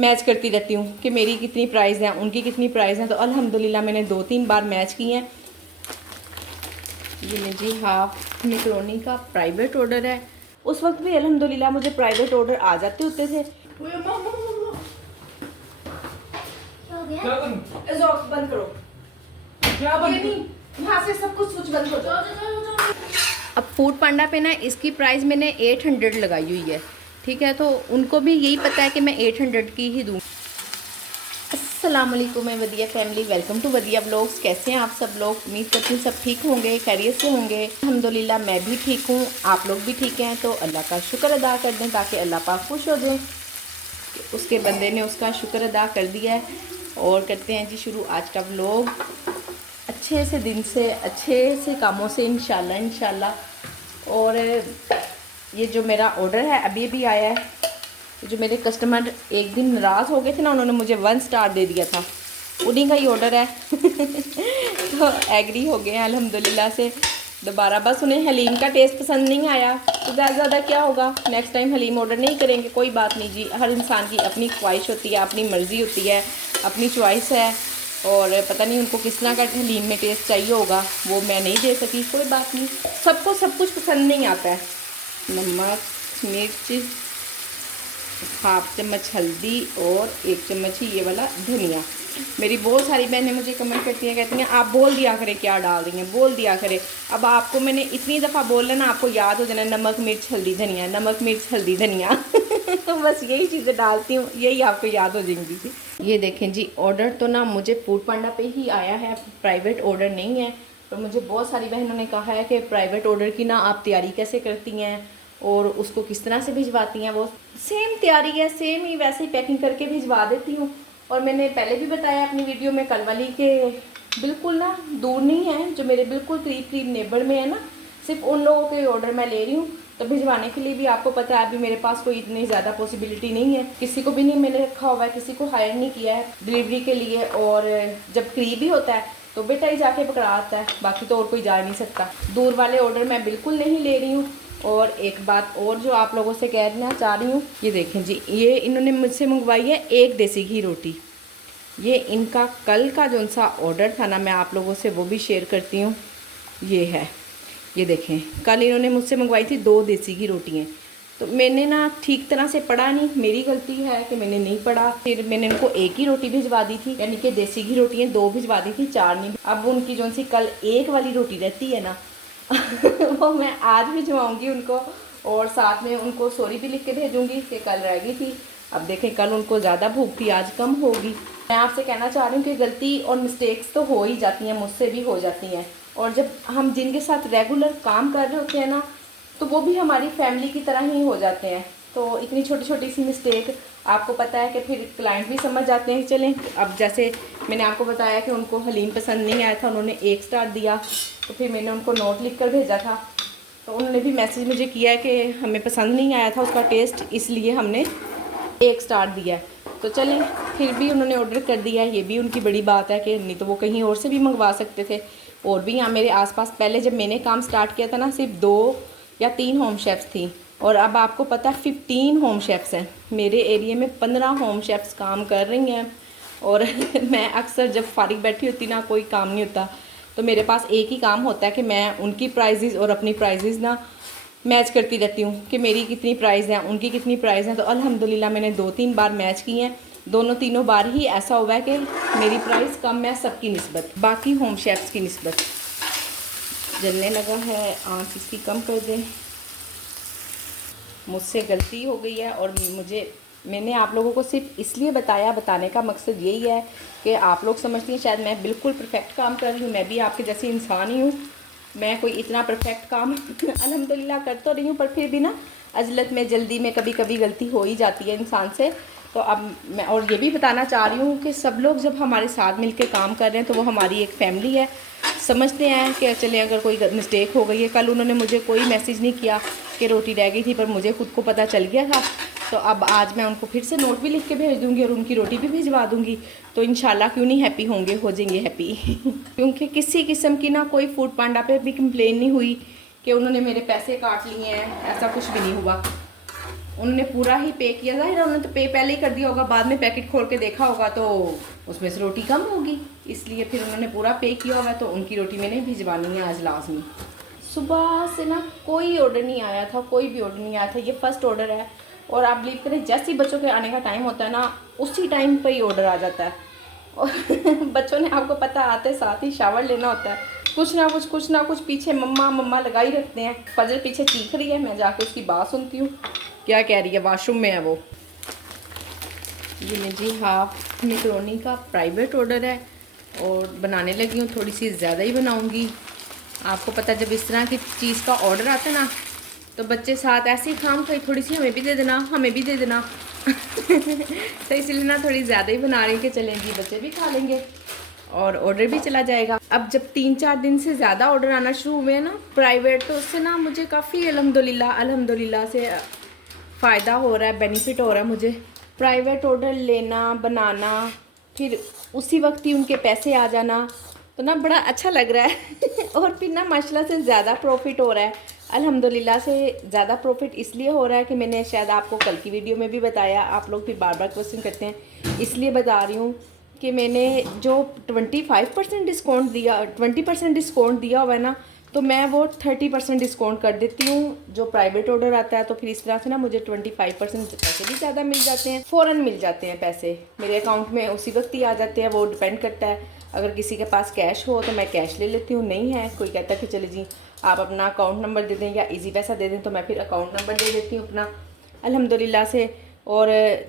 Match करती रहती हूँ कि मेरी कितनी प्राइस है, उनकी कितनी प्राइस है। तो अल्हम्दुलिल्लाह मैंने 2-3 बार मैच किए हैं। ये जी हाफ मैकरोनी का प्राइवेट ऑर्डर है। उस वक्त भी अल्हम्दुलिल्लाह मुझे प्राइवेट ऑर्डर आ जाते होते थे। बंद करो, क्या बंद नहीं, यहाँ से सब कुछ स्विच बंद करो। अब फूड पांडा पे ना इसकी प्राइस मैंने 800 लगाई हुई है, ठीक है। तो उनको भी यही पता है कि मैं 800 की ही दूँ। अस्सलाम वालेकुम मैं वदिया फैमिली, वेलकम टू वदिया व्लॉग्स। कैसे हैं आप सब लोग? उम्मीद करती हूँ सब ठीक होंगे, खैरियत से होंगे। अल्हम्दुलिल्लाह मैं भी ठीक हूँ, आप लोग भी ठीक हैं। तो अल्लाह का शुक्र अदा कर दें ताकि अल्लाह पाक खुश हो जाए कि उसके बंदे ने उसका शुक्र अदा कर दिया है। और करते हैं जी शुरू आज का व्लॉग अच्छे से दिन से, अच्छे से कामों से इंशाल्लाह। और ये जो मेरा ऑर्डर है अभी अभी आया है, जो मेरे कस्टमर एक दिन नाराज़ हो गए थे ना, उन्होंने मुझे 1 स्टार दे दिया था, उन्हीं का ही ऑर्डर है। तो एग्री हो गए हैं अल्हम्दुलिल्लाह से दोबारा। बस उन्हें हलीम का टेस्ट पसंद नहीं आया तो ज़्यादा क्या होगा, नेक्स्ट टाइम हलीम ऑर्डर नहीं करेंगे, कोई बात नहीं जी। हर इंसान की अपनी ख्वाहिश होती है, अपनी मर्ज़ी होती है, अपनी चॉइस है। और पता नहीं उनको किस तरह का हलीम में टेस्ट चाहिए होगा, वो मैं नहीं दे सकी, कोई बात नहीं। सबको सब कुछ पसंद नहीं आता है। नमक, मिर्च, हाफ चम्मच हल्दी और 1 चम्मच ही ये वाला धनिया। मेरी बहुत सारी बहनें मुझे कमेंट करती हैं, कहती हैं आप बोल दिया करें क्या डाल रही हैं, बोल दिया करें। अब आपको मैंने इतनी दफ़ा बोल लेना, आपको याद हो जाना नमक मिर्च हल्दी धनिया, नमक मिर्च हल्दी धनिया। तो बस यही चीज़ें डालती हूँ, यही आपको याद हो जाएंगी। ये देखें जी, ऑर्डर तो ना मुझे फूड पांडा पे ही आया है, प्राइवेट ऑर्डर नहीं है। तो मुझे बहुत सारी बहनों ने कहा है कि प्राइवेट ऑर्डर की ना आप तैयारी कैसे करती हैं और उसको किस तरह से भिजवाती हैं। वो सेम तैयारी है, सेम ही वैसे ही पैकिंग करके भिजवा देती हूँ। और मैंने पहले भी बताया अपनी वीडियो में कल वाली के बिल्कुल ना दूर नहीं है, जो मेरे बिल्कुल करीब नेबर में है ना, सिर्फ उन लोगों के ऑर्डर मैं ले रही हूँ। तो भिजवाने के लिए भी आपको पता है अभी मेरे पास कोई इतनी ज़्यादा पॉसिबिलिटी नहीं है, किसी को भी नहीं मैंने रखा हुआ है, किसी को हायर नहीं किया है डिलीवरी के लिए। और जब करीब ही होता है तो बेटा ही जाके पकड़ा आता है, बाकी तो और कोई जा नहीं सकता। दूर वाले ऑर्डर मैं बिल्कुल नहीं ले रही हूँ। और एक बात और जो आप लोगों से कहना चाह रही हूँ, ये देखें जी, ये इन्होंने मुझसे मंगवाई है 1 देसी घी रोटी। ये इनका कल का जो सा ऑर्डर था ना, मैं आप लोगों से वो भी शेयर करती हूँ। ये है, ये देखें, कल इन्होंने मुझसे मंगवाई थी 2 देसी घी रोटियाँ। तो मैंने ना ठीक तरह से पढ़ा नहीं, मेरी गलती है कि मैंने नहीं पढ़ा। फिर मैंने उनको 1 ही रोटी भिजवा दी थी, यानी कि देसी घी रोटियाँ 2 भिजवा दी थी, 4 नहीं। अब उनकी जो सी कल 1 वाली रोटी रहती है ना, वो मैं आज भिजवाऊँगी उनको। और साथ में उनको सॉरी भी लिख के भेजूँगी कि कल रह गई थी। अब देखें, कल उनको ज़्यादा भूख थी, आज कम होगी। मैं आपसे कहना चाह रही हूँ कि गलती और मिस्टेक्स तो हो ही जाती हैं, मुझसे भी हो जाती हैं। और जब हम जिनके साथ रेगुलर काम कर रहे होते हैं ना, तो वो भी हमारी फैमिली की तरह ही हो जाते हैं। तो इतनी छोटी छोटी सी मिस्टेक आपको पता है कि फिर क्लाइंट भी समझ जाते हैं। चलें, अब जैसे मैंने आपको बताया कि उनको हलीम पसंद नहीं आया था, उन्होंने 1 स्टार दिया। तो फिर मैंने उनको नोट लिख कर भेजा था, तो उन्होंने भी मैसेज मुझे किया है कि हमें पसंद नहीं आया था उसका टेस्ट, इसलिए हमने 1 स्टार दिया है। तो चलें, फिर भी उन्होंने ऑर्डर कर दिया है, ये भी उनकी बड़ी बात है कि नहीं तो वो कहीं और से भी मंगवा सकते थे। और भी यहाँ मेरे आसपास पहले जब मैंने काम स्टार्ट किया था ना, सिर्फ 2 या 3 होम शेफ्स थी, और अब आपको पता है 15 होम शेफ्स हैं। मेरे एरिया में 15 होम शेफ्स काम कर रही हैं। और मैं अक्सर जब फारिग बैठी होती ना, कोई काम नहीं होता, तो मेरे पास एक ही काम होता है कि मैं उनकी प्राइजेज़ और अपनी प्राइजेज़ ना मैच करती रहती हूँ कि मेरी कितनी प्राइस है, उनकी कितनी प्राइस है। तो अल्हम्दुलिल्लाह मैंने 2-3 बार मैच किए हैं, दोनों तीनों बार ही ऐसा हुआ है कि मेरी प्राइस कम है सबकी निस्बत, बाकी होम शेफ्स की निस्बत। जलने लगा है, आँच इसकी कम कर दें। मुझसे गलती हो गई है और मैंने आप लोगों को सिर्फ इसलिए बताया, बताने का मकसद यही है कि आप लोग समझती हैं शायद मैं बिल्कुल परफेक्ट काम कर रही हूँ। मैं भी आपके जैसी इंसान ही हूँ, मैं कोई इतना परफेक्ट काम अल्हम्दुलिल्लाह कर तो रही हूँ, पर फिर भी ना अजलत में, जल्दी में कभी कभी गलती हो ही जाती है इंसान से। तो अब मैं और ये भी बताना चाह रही हूँ कि सब लोग जब हमारे साथ मिलकर काम कर रहे हैं तो वो हमारी एक फैमिली है। समझते हैं कि चलें अगर कोई मिस्टेक हो गई है, कल उन्होंने मुझे कोई मैसेज नहीं किया कि रोटी रह गई थी, पर मुझे खुद को पता चल गया था। तो अब आज मैं उनको फिर से नोट भी लिख के भेज दूँगी और उनकी रोटी भी भिजवा दूँगी। तो इंशाल्लाह क्यों नहीं हैप्पी होंगे, हो जाएंगे हैप्पी। क्योंकि किसी किस्म की ना कोई फूड पांडा पे भी कंप्लेन नहीं हुई कि उन्होंने मेरे पैसे काट लिए हैं, ऐसा कुछ भी नहीं हुआ। उन्होंने पूरा ही पे किया, जाहिर है उन्होंने तो पे पहले ही कर दिया होगा, बाद में पैकेट खोल के देखा होगा तो उसमें से रोटी कम होगी, इसलिए फिर उन्होंने पूरा पे किया होगा। तो उनकी रोटी मैंने भिजवानी है आज लाजमी। सुबह से ना कोई ऑर्डर नहीं आया था, कोई भी ऑर्डर नहीं आया था, ये फर्स्ट ऑर्डर है। और आप बिलीव करें, जैसे ही बच्चों के आने का टाइम होता है ना, उसी टाइम पर ही ऑर्डर आ जाता है। और बच्चों ने, आपको पता, आते साथ ही शावर लेना होता है, कुछ ना कुछ पीछे मम्मा मम्मा लगा ही रखते हैं। फजर पीछे चीख रही है, मैं जाके उसकी बात सुनती हूँ क्या कह रही है, वॉशरूम में है वो। ये जी हाफ मैकरोनी का प्राइवेट ऑर्डर है और बनाने लगी हूँ, थोड़ी सी ज़्यादा ही बनाऊँगी। आपको पता है जब इस तरह की चीज़ का ऑर्डर आता है ना, तो बच्चे साथ ऐसे ही खाम खाई, थोड़ी सी हमें भी दे देना, हमें भी दे देना। तो इसलिए ना थोड़ी ज़्यादा ही बना रही कि चलेंगी, बच्चे भी खा लेंगे और ऑर्डर भी चला जाएगा। अब जब 3-4 दिन से ज़्यादा ऑर्डर आना शुरू हुए हैं ना प्राइवेट, तो उससे ना मुझे काफ़ी अल्हम्दुलिल्लाह से फ़ायदा हो रहा है, बेनिफिट हो रहा है मुझे। प्राइवेट ऑर्डर लेना, बनाना, फिर उसी वक्त ही उनके पैसे आ जाना, तो ना बड़ा अच्छा लग रहा है। और फिर ना माशाल्लाह से ज़्यादा प्रॉफिट हो रहा है, अल्हम्दुलिल्लाह से ज़्यादा प्रॉफिट इसलिए हो रहा है कि मैंने शायद आपको कल की वीडियो में भी बताया, आप लोग फिर बार बार क्वेश्चन करते हैं, इसलिए बता रही हूँ कि मैंने जो 25% डिस्काउंट दिया, 20% डिस्काउंट दिया हुआ है ना, तो मैं वो 30% डिस्काउंट कर देती हूँ जो प्राइवेट ऑर्डर आता है। तो फिर इस तरह से ना मुझे 25% पैसे भी ज़्यादा मिल जाते हैं, फ़ौरन मिल जाते हैं पैसे मेरे अकाउंट में, उसी वक्त ही आ जाते हैं। वो डिपेंड करता है, अगर किसी के पास कैश हो तो मैं कैश ले लेती हूँ, नहीं है कोई कहता है कि चले जी आप अपना अकाउंट नंबर दे दें या ईजी पैसा दे दें, तो मैं फिर अकाउंट नंबर दे देती हूँ अपना, अल्हम्दुलिल्लाह से। और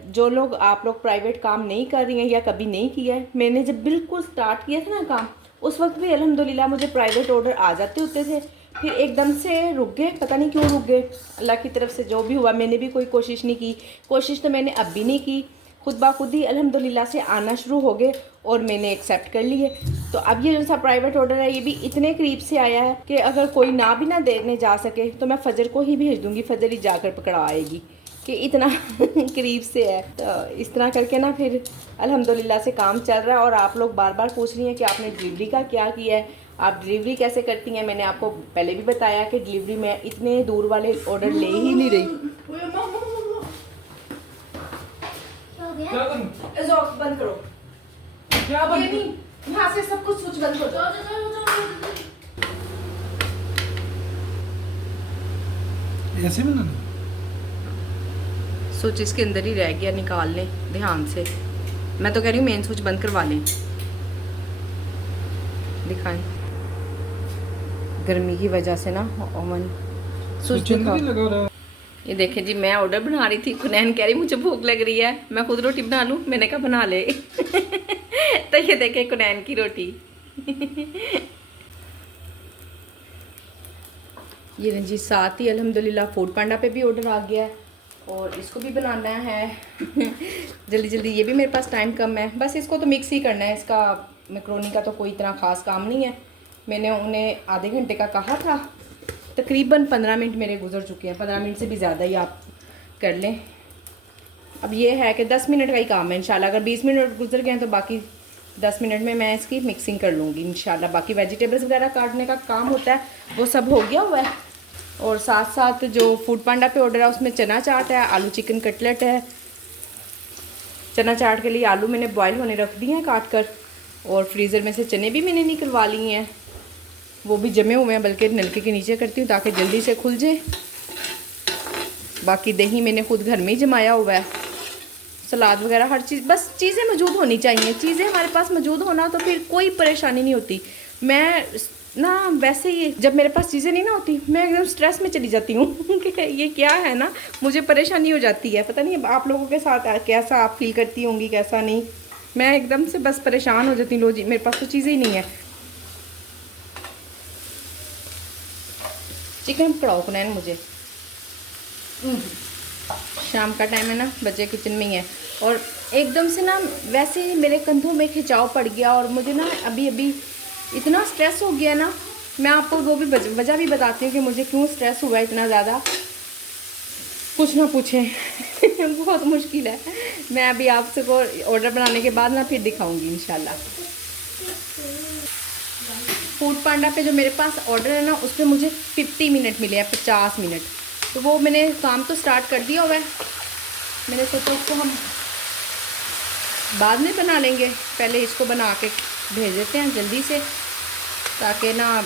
जो लोग, आप लोग प्राइवेट काम नहीं कर रही हैं या कभी नहीं किया है, मैंने जब बिल्कुल स्टार्ट किया था ना काम, उस वक्त भी अल्हम्दुलिल्लाह मुझे प्राइवेट ऑर्डर आ जाते होते थे, फिर एकदम से रुक गए, पता नहीं क्यों रुक गए। अल्लाह की तरफ से जो भी हुआ, मैंने भी कोई कोशिश नहीं की, कोशिश तो मैंने अब भी नहीं की, खुद ब खुद ही अल्हम्दुलिल्लाह से आना शुरू हो गए और मैंने एक्सेप्ट कर लिए। तो अब ये जो सा प्राइवेट ऑर्डर है, ये भी इतने करीब से आया है कि अगर कोई ना भी ना देने जा सके तो मैं फ़जर को ही भेज दूँगी, फ़जर ही जाकर पकड़ा आएगी कि इतना करीब से है। तो इस तरह करके ना फिर अल्हम्दुलिल्लाह से काम चल रहा है। और आप लोग बार बार पूछ रही हैं कि आपने डिलीवरी का क्या किया है, आप डिलीवरी कैसे करती हैं। मैंने आपको पहले भी बताया कि डिलीवरी में इतने दूर वाले ऑर्डर ले ही नहीं रही। क्या करूं? एग्जॉस्ट बंद करो, क्या बंद ये नहीं, यहाँ से सब कुछ स्विच बंद करो। ऐसे में ना स्विच इसके अंदर ही रह गया, निकाल लें ध्यान से। मैं तो कह रही हूँ मेन स्विच बंद करवा लें। दिखाएं, गर्मी की वजह से ना ओवन स्विच लगा रहा। ये देखें जी, मैं ऑर्डर बना रही थी, कुनैन कह रही मुझे भूख लग रही है, मैं खुद रोटी बना लूँ। मैंने कहा बना ले। तो ये देखें कुनैन की रोटी। ये जी साथ ही अल्हम्दुलिल्लाह फूड पांडा पे भी ऑर्डर आ गया है और इसको भी बनाना है। जल्दी जल्दी, ये भी मेरे पास टाइम कम है, बस इसको तो मिक्स ही करना है। इसका मैकरोनी का तो कोई इतना ख़ास काम नहीं है। मैंने उन्हें आधे घंटे का कहा था, तकरीबन 15 मिनट मेरे गुजर चुके हैं, 15 मिनट से भी ज़्यादा ही आप कर लें। अब ये है कि 10 मिनट का ही काम है इंशाल्लाह। अगर 20 मिनट गुजर गए हैं तो बाकी 10 मिनट में मैं इसकी मिक्सिंग कर लूँगी इंशाल्लाह। बाकी वेजिटेबल्स वगैरह काटने का काम होता है, वो सब हो गया हुआ है। और साथ साथ जो फूड पांडा पे ऑर्डर है उसमें चना चाट है, आलू चिकन कटलेट है। चना चाट के लिए आलू मैंने बॉयल होने रख दिए हैं काट कर, और फ्रीज़र में से चने भी मैंने निकलवा लिए हैं, वो भी जमे हुए हैं, बल्कि नलके के नीचे करती हूँ ताकि जल्दी से खुल जाए। बाकी दही मैंने खुद घर में ही जमाया हुआ है, सलाद वगैरह हर चीज़, बस चीज़ें मौजूद होनी चाहिए। चीज़ें हमारे पास मौजूद होना तो फिर कोई परेशानी नहीं होती। मैं ना वैसे ही जब मेरे पास चीज़ें नहीं ना होती, मैं एकदम स्ट्रेस में चली जाती हूँ कि ये क्या है ना, मुझे परेशानी हो जाती है। पता नहीं आप लोगों के साथ कैसा आप फील करती होंगी, कैसा नहीं। मैं एकदम से बस परेशान हो जाती हूँ, लो जी मेरे पास तो चीज़ें ही नहीं है। चिकन पकड़ाओ कुनैन मुझे। शाम का टाइम है ना, बच्चे किचन में ही है और एकदम से ना वैसे ही मेरे कंधों में खिंचाव पड़ गया और मुझे ना अभी अभी इतना स्ट्रेस हो गया ना। मैं आपको वो भी वजह भी बताती हूँ कि मुझे क्यों स्ट्रेस हुआ इतना ज़्यादा, कुछ ना पूछें। बहुत मुश्किल है। मैं अभी आपसे को ऑर्डर बनाने के बाद ना फिर दिखाऊंगी इंशाल्लाह। फूड पांडा पे जो मेरे पास ऑर्डर है ना, उस पर मुझे 50 मिनट मिले हैं, 50 मिनट। तो वो मैंने काम तो स्टार्ट कर दिया हुआ है। मैंने सोचा इसको हम बाद में बना लेंगे, पहले इसको बना के भेज देते हैं जल्दी से, ताकि ना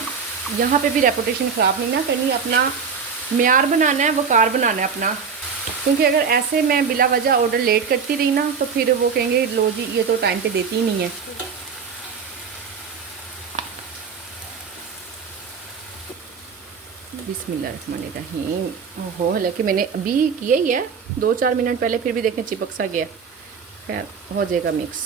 यहाँ पे भी रेपुटेशन ख़राब नहीं ना करनी। अपना मेयार बनाना है, वो कार बनाना है अपना, क्योंकि अगर ऐसे मैं बिला वजह ऑर्डर लेट करती रही ना तो फिर वो कहेंगे लो जी ये तो टाइम पे देती ही नहीं है। बिस्मिल्लाहिर्रहमानिर्रहीम। ओहो, हालांकि मैंने अभी किया ही है 2-4 मिनट पहले, फिर भी देखें चिपक सा गया। खैर हो जाएगा मिक्स।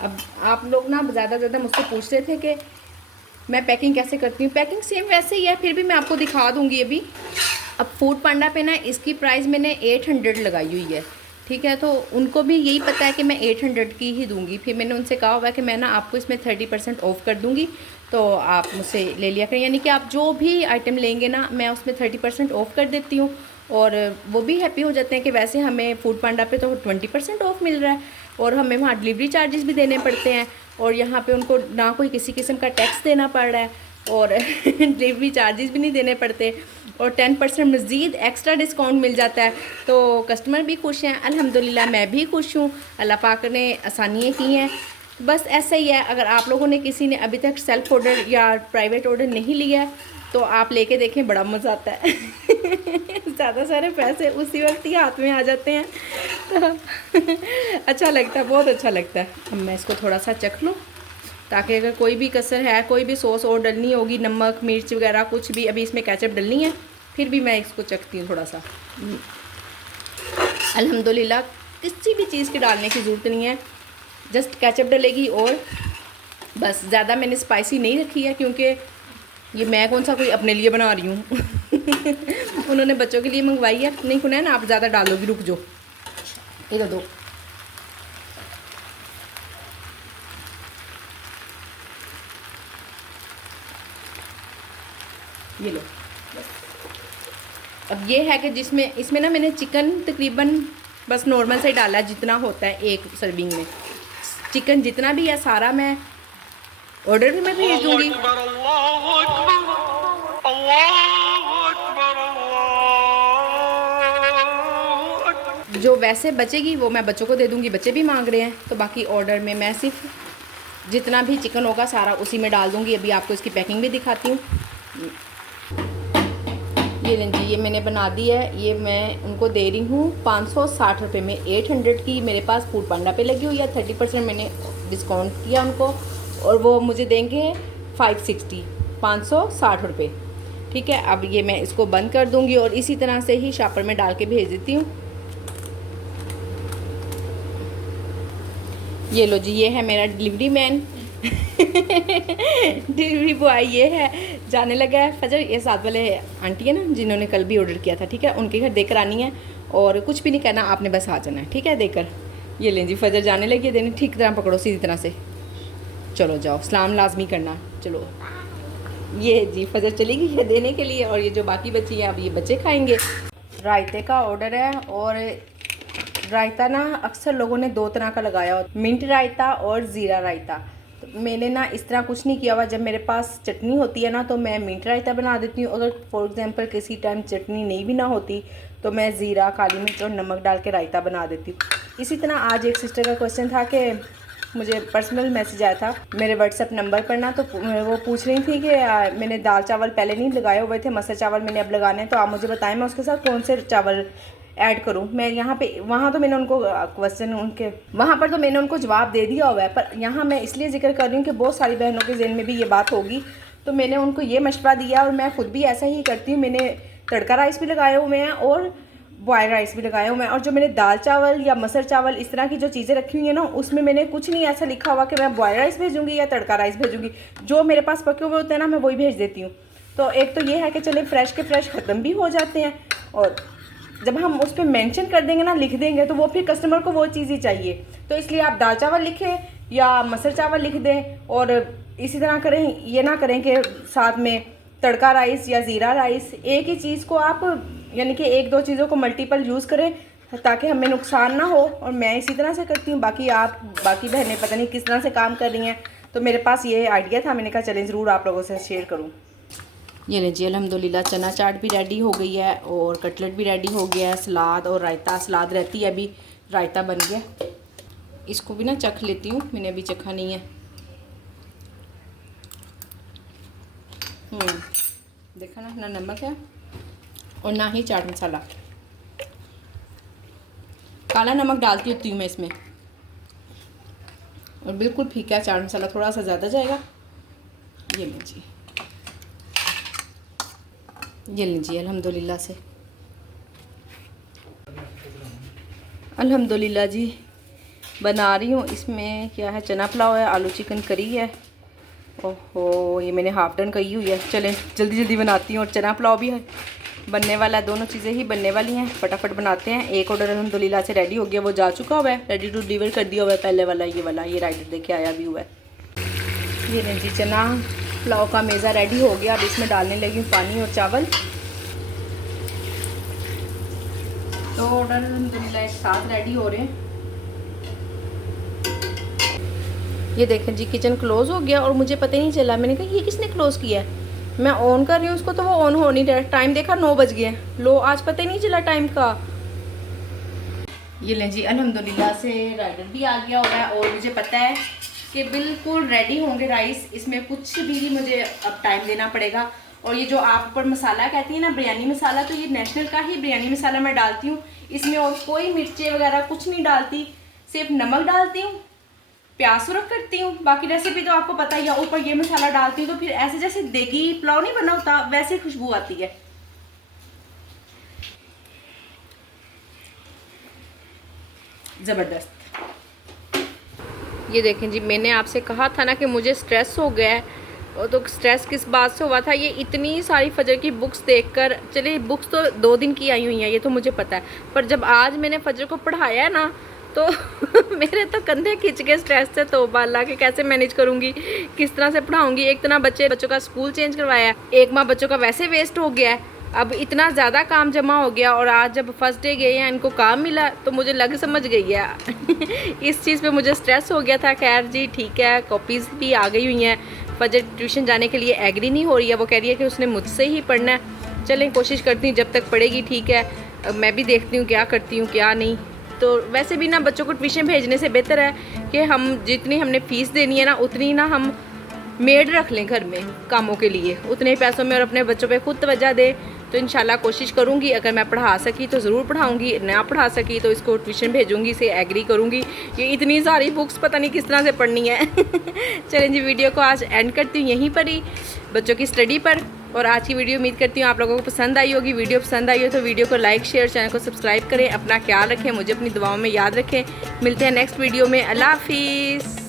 अब आप लोग ना ज़्यादा मुझसे पूछ रहे थे कि मैं पैकिंग कैसे करती हूँ। पैकिंग सेम वैसे ही है, फिर भी मैं आपको दिखा दूँगी अभी। अब फूड पांडा पे ना इसकी प्राइस मैंने 800 लगाई हुई है, ठीक है। तो उनको भी यही पता है कि मैं 800 की ही दूंगी। फिर मैंने उनसे कहा हुआ है कि मैं ना आपको इसमें 30% ऑफ़ कर दूंगी, तो आप मुझसे ले लिया करें। यानी कि आप जो भी आइटम लेंगे ना मैं उसमें 30% ऑफ़ कर देती हूँ, और वो भी हैप्पी हो जाते हैं कि वैसे हमें फूड पांडा पे तो 20% ऑफ़ मिल रहा है, और हमें वहाँ डिलीवरी चार्जेस भी देने पड़ते हैं, और यहाँ पे उनको ना कोई किसी किस्म का टैक्स देना पड़ रहा है, और डिलीवरी चार्जेस भी नहीं देने पड़ते, और 10% मज़ीद एक्स्ट्रा डिस्काउंट मिल जाता है। तो कस्टमर भी खुश हैं, अल्हम्दुलिल्लाह मैं भी खुश हूँ। अल्लाह पाक ने आसानियाँ की हैं। बस ऐसा ही है, अगर आप लोगों ने किसी ने अभी तक सेल्फ़ ऑर्डर या प्राइवेट ऑर्डर नहीं लिया है तो आप लेके देखें, बड़ा मज़ा आता है। ज़्यादा सारे पैसे उसी वक्त ही हाथ में आ जाते हैं, तो अच्छा लगता है, बहुत अच्छा लगता है। अब मैं इसको थोड़ा सा चख लूँ, ताकि अगर कोई भी कसर है, कोई भी सॉस और डलनी होगी, नमक मिर्च वगैरह कुछ भी, अभी इसमें केचप डलनी है, फिर भी मैं इसको चखती हूँ थोड़ा सा। अल्हम्दुलिल्लाह किसी भी चीज़ के डालने की ज़रूरत नहीं है, जस्ट केचप डलेगी, और बस ज़्यादा मैंने स्पाइसी नहीं रखी है, क्योंकि ये मैं कौन सा कोई अपने लिए बना रही हूँ। उन्होंने बच्चों के लिए मंगवाई है। नहीं खुना है ना, आप ज़्यादा डालोगी, रुक जाओ, इधर दो। ये लो। अब ये है कि जिसमें इसमें ना मैंने चिकन तकरीबन बस नॉर्मल से डाला, जितना होता है एक सर्विंग में। चिकन जितना भी है सारा मैं ऑर्डर में भेज दूँगी। जो वैसे बचेगी वो मैं बच्चों को दे दूँगी, बच्चे भी मांग रहे हैं, तो बाकी ऑर्डर में मैं सिर्फ जितना भी चिकन होगा सारा उसी में डाल दूँगी। अभी आपको इसकी पैकिंग भी दिखाती हूँ। ये लें जी, ये मैंने बना दी है। ये मैं उनको दे रही हूँ 560 रुपये में। 800 की मेरे पास फूड पांडा पे लगी हुई है, 30% मैंने डिस्काउंट किया उनको, और वो मुझे देंगे 560 रुपये, ठीक है। अब ये मैं इसको बंद कर दूँगी और इसी तरह से ही शॉपर में डाल के भेज देती हूँ। ये लो जी, ये है मेरा डिलीवरी मैन। डिलीवरी बॉय ये है, जाने लगा है। फजर ये साथ वाले आंटी है ना, जिन्होंने कल भी ऑर्डर किया था, ठीक है, उनके घर देकर आनी है, और कुछ भी नहीं कहना, आपने बस आ जाना है, ठीक है, देकर। ये लें जी, फजर जाने लगी है देने। ठीक तरह पकड़ो, सीधी तरह से, चलो जाओ, सलाम लाजमी करना, चलो। ये जी फजर चली गई है देने के लिए, और ये जो बाकी बची है अब ये बच्चे खाएँगे। रायते का ऑर्डर है, और रायता ना अक्सर लोगों ने 2 तरह का लगाया हो, मिंट रायता और ज़ीरा रायता। तो मैंने ना इस तरह कुछ नहीं किया हुआ। जब मेरे पास चटनी होती है ना तो मैं मिंट रायता बना देती हूँ। अगर फॉर एग्जांपल किसी टाइम चटनी नहीं भी ना होती तो मैं ज़ीरा, काली मिर्च और नमक डाल के रायता बना देती हूँ। इसी तरह आज एक सिस्टर का क्वेश्चन था कि मुझे पर्सनल मैसेज आया था मेरे व्हाट्सएप नंबर पर ना, तो वो पूछ रही थी कि मैंने दाल चावल पहले नहीं लगाए हुए थे, मसर चावल मैंने अब लगाने हैं, तो आप मुझे बताएं मैं उसके साथ कौन से चावल ऐड करूं। मैं यहाँ पे वहाँ तो मैंने उनको क्वेश्चन उनके वहाँ पर तो मैंने उनको जवाब दे दिया हुआ है, पर यहाँ मैं इसलिए जिक्र कर रही हूँ कि बहुत सारी बहनों के ज़हन में भी ये बात होगी, तो मैंने उनको ये मशवरा दिया, और मैं ख़ुद भी ऐसा ही करती हूँ। मैंने तड़का राइस भी लगाए हुए हैं और बॉयल राइस भी लगाए हुए हैं, और जो मैंने दाल चावल या मसर चावल इस तरह की जो चीज़ें रखी हुई हैं ना, उसमें मैंने कुछ नहीं ऐसा लिखा हुआ कि मैं बॉयल राइस भेजूँगी या तड़का राइस भेजूँगी। जो मेरे पास पके हुए होते हैं ना मैं वही भेज देती हूँ। तो एक तो ये है कि चले फ्रेश के फ्रेश ख़त्म भी हो जाते हैं, और जब हम उस पर मेंशन कर देंगे ना, लिख देंगे, तो वो फिर कस्टमर को वो चीज़ ही चाहिए। तो इसलिए आप दाल चावल लिखें या मसर चावल लिख दें, और इसी तरह करें, ये ना करें कि साथ में तड़का राइस या ज़ीरा राइस। एक ही चीज़ को आप यानी कि 1-2 चीज़ों को मल्टीपल यूज़ करें, ताकि हमें नुकसान ना हो, और मैं इसी तरह से करती हूँ। बाकी बहनें पता नहीं किस तरह से काम कर रही हैं, तो मेरे पास ये आइडिया था, मैंने कहा चलें ज़रूर आप लोगों से शेयर करूँ। ये ले जी अल्हम्दुलिल्लाह चना चाट भी रेडी हो गई है और कटलेट भी रेडी हो गया है, सलाद और रायता, सलाद रहती है अभी, रायता बन गया। इसको भी ना चख लेती हूँ, मैंने अभी चखा नहीं है। देखा ना नमक है और ना ही चाट मसाला। काला नमक डालती होती हूँ मैं इसमें, और बिल्कुल फीका चाट मसाला, थोड़ा सा ज़्यादा जाएगा। ये लीजिए, ये लीजिए अल्हम्दुलिल्लाह से। अल्हम्दुलिल्लाह जी बना रही हूँ। इसमें क्या है, चना पुलाव है, आलू चिकन करी है। ओहो, ये मैंने हाफ डन कही हुई है। चलें जल्दी जल्दी बनाती हूँ, और चना पुलाव भी है बनने वाला है, दोनों चीज़ें ही बनने वाली हैं। फटाफट बनाते हैं। एक ऑर्डर अल्हम्दुलिल्लाह से रेडी हो गया, वो जा चुका हुआ है, रेडी टू डिलीवर कर दिया हुआ है। पहले वाला ये राइडर देके आया भी हुआ है। ये नहीं जी चना पुलाव का मेज़ा रेडी हो गया। अब इसमें डालने लगी हूँ पानी और चावल। तो ऑर्डर अल्हम्दुलिल्लाह एक साथ रेडी हो रहे हैं। ये देखें जी किचन क्लोज़ हो गया और मुझे पता ही नहीं चला। मैंने कहा ये किसने क्लोज़ किया है, मैं ऑन कर रही हूँ उसको तो वो ऑन हो नहीं रहा। टाइम देखा 9 बज गए। लो आज पता ही नहीं चला टाइम का। ये लें जी अल्हम्दुलिल्लाह से राइडर भी आ गया होगा, और मुझे पता है कि बिल्कुल रेडी होंगे राइस। इसमें कुछ भी मुझे अब टाइम देना पड़ेगा। और ये जो आप ऊपर मसाला कहती है ना बिरयानी मसाला, तो ये नेशनल का ही बिरयानी मसाला मैं डालती हूँ इसमें, और कोई मिर्चें वगैरह कुछ नहीं डालती, सिर्फ नमक डालती हूँ, प्याज सुरख करती हूँ। बाकी रेसिपी तो आपको पता ही है। ऊपर ये मसाला डालती हूँ तो फिर ऐसे जैसे देगी पुलाव नहीं बना होता वैसे खुशबू आती है। ज़बरदस्त। ये देखें जी, मैंने आपसे कहा था ना कि मुझे स्ट्रेस हो गया है, और तो स्ट्रेस किस बात से हुआ था, ये इतनी सारी फजर की बुक्स देखकर। चलिए बुक्स तो 2 दिन की आई हुई हैं, ये तो मुझे पता है, पर जब आज मैंने फजर को पढ़ाया है ना, तो मेरे तो कंधे खिंच गए स्ट्रेस से। तौबा अल्लाह के कैसे मैनेज करूँगी, किस तरह से पढ़ाऊँगी। एक तो ना बच्चों का स्कूल चेंज करवाया है, एक माह बच्चों का वैसे वेस्ट हो गया है, अब इतना ज़्यादा काम जमा हो गया। और आज जब फर्स्ट डे गए हैं, इनको काम मिला तो मुझे लग समझ गई है इस चीज़ पे मुझे स्ट्रेस हो गया था। खैर जी ठीक है, कॉपीज़ भी आ गई हुई हैं। फजर ट्यूशन जाने के लिए एग्री नहीं हो रही है, वो कह रही है कि उसने मुझसे ही पढ़ना है। चलें कोशिश करती हूँ, जब तक पढ़ेगी ठीक है। मैं भी देखती हूँ क्या करती हूँ क्या नहीं। तो वैसे भी ना बच्चों को ट्यूशन भेजने से बेहतर है कि हम जितनी हमने फ़ीस देनी है ना, उतनी ना हम मेड रख लें घर में कामों के लिए, उतने पैसों में, और अपने बच्चों पे खुद तवज्जो दें। तो इंशाल्लाह कोशिश करूँगी, अगर मैं पढ़ा सकी तो ज़रूर पढ़ाऊँगी, ना पढ़ा सकी तो इसको ट्यूशन भेजूँगी, इसे एग्री करूँगी। ये इतनी सारी बुक्स पता नहीं किस तरह से पढ़नी है चलें जी, वीडियो को आज एंड करती हूँ यहीं पर ही, बच्चों की स्टडी पर। और आज की वीडियो उम्मीद करती हूँ आप लोगों को पसंद आई होगी। वीडियो पसंद आई हो तो वीडियो को लाइक शेयर, चैनल को सब्सक्राइब करें। अपना ख्याल रखें, मुझे अपनी दुआओं में याद रखें। मिलते हैं नेक्स्ट वीडियो में। अल्लाह हाफिज़।